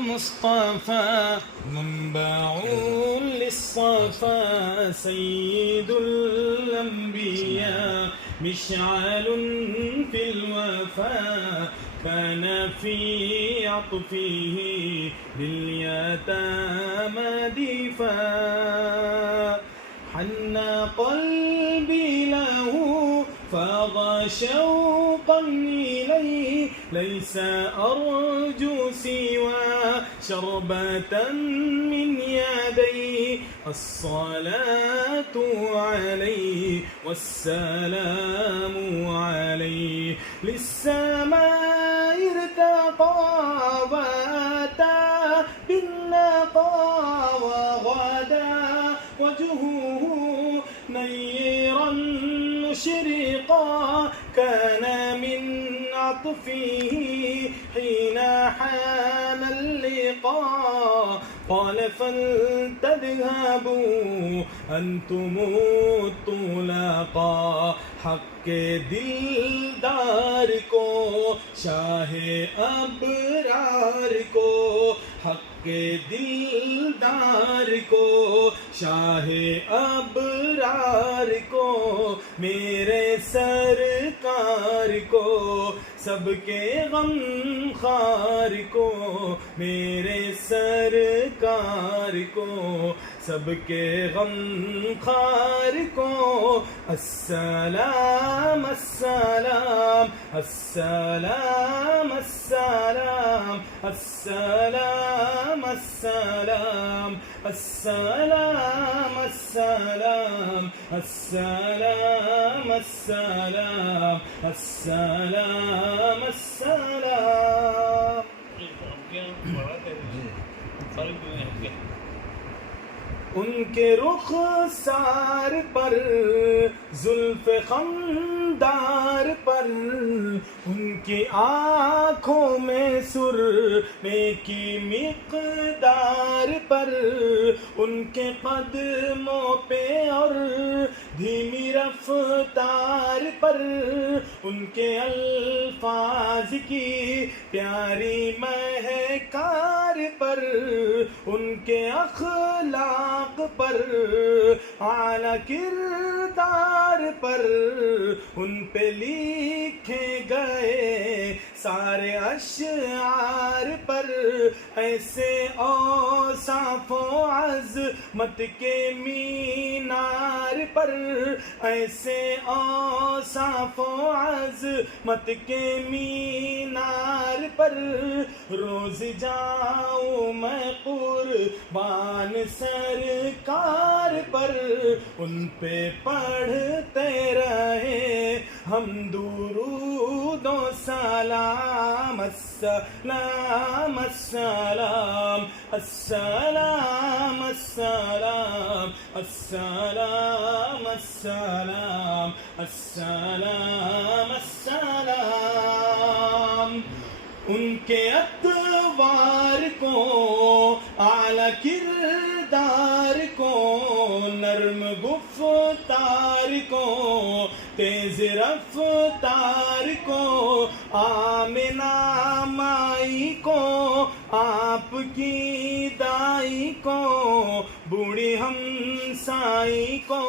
مصطفى منبع للصفا سيد الأنبياء مشعل في الوفاء كان في عطفه لليتامى دفاع حن قلبي له فاض شوقا إليه ليس أرجو سوى شربة من يديه الصلاة عليه والسلام عليه للسماء ارتقى وأتى بالنقى وغدا وجهه نيرا مشرقا كان من عطفه حين حان اللقاء قال فلتذهبوا أنتم الطلقاء حق دلدار کو شاہ ابرار کو حق دلدار کو شاہ ابرار کو میرے سرکار کو سب کے غم خار کو میرے سرکار کو سب کے غم خار کو السلام السلام السلام السلام السلام السلام السلام السلام السلام السلام السلام السلام ان کے رخسار پر زلف خمدار پر ان کی آنکھوں میں سرمے کی مقدار پر ان کے قدموں پہ اور دھیمی رفتار پر ان کے الفاظ کی پیاری مہکار پر ان کے اخلاق پر اعلیٰ کردار پر ان پہ لکھے گئے سارے اشعار پر ایسے اوصاف و عظمت کے مینار پر ایسے اوصاف و عظمت کے مینار پر روز جاؤں میں قربان سرکار پر ان پہ پڑھتے رہے ہم درود و سلام السلام السلام السلام السلام السلام السلام السلام السلام ان کے اتوار کو اعلیٰ کردار کو نرم گفتار کو تیز رفتار کو آمنہ مائی کو آپ کی دائی کو بوڑھی ہمسائی کو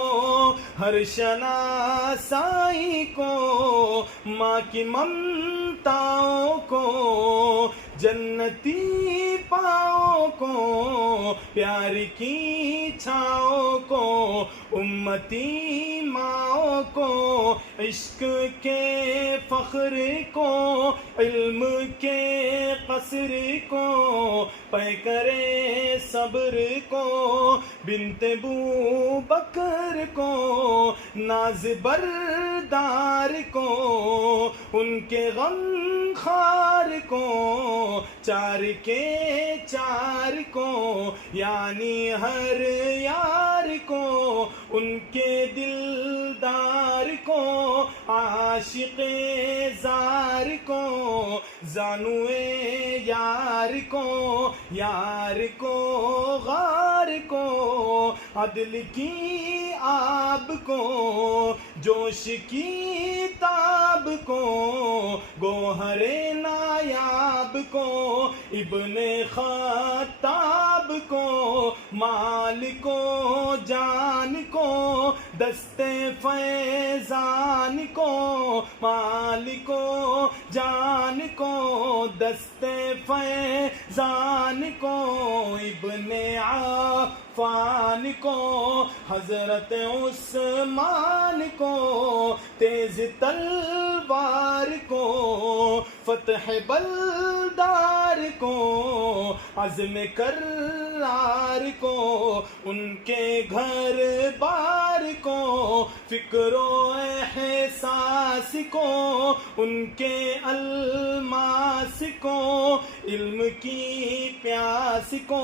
ہر شناسائی کو ماں کی ممتاؤں کو جنتی پاؤں کو پیار کی چھاؤں کو امتی ماؤں کو عشق کے فخر کو علم کے قصر کو پیکرے صبر کو بنت بو بکر کو ناز بردار کو ان کے غم خار کو چار کے چار کو یعنی ہر یار کو ان کے دلدار کو عاشق زار کو زانوے یار کو غار کو عدل کی آب کو جوش کی تاب کو گوہر نایاب کو ابن خطاب کو مالک و جان کو دست فیضان کو مالک و جان کو دست فیضان کو ابن عفان کو حضرت عثمان کو تیز تلوار کو فتح بلدار کو عزم کرار کو ان کے گھر بار کو فکر و احساس کو ان کے الماس کو علم کی پیاس کو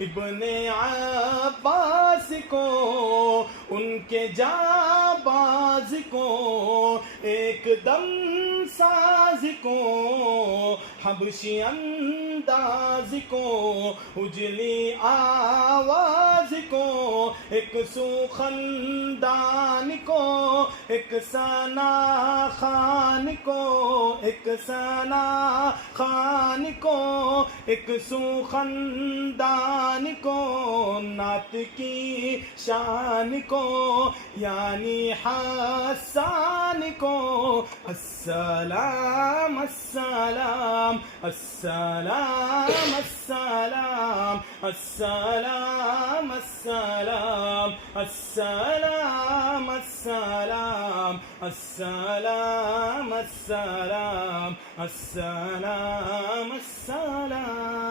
ابن عباس کو ان کے جانباز کو ایک دم ساز کو حبشی انداز کو اجلی آواز کو ایک سوخندان کو ایک ثنا خان کو ایک ثنا خان کو ایک سوخندان کو نعت کی شان کو یعنی حسان کو السلام السلام السلام السلام السلام السلام السلام السلام السلام السلام السلام السلام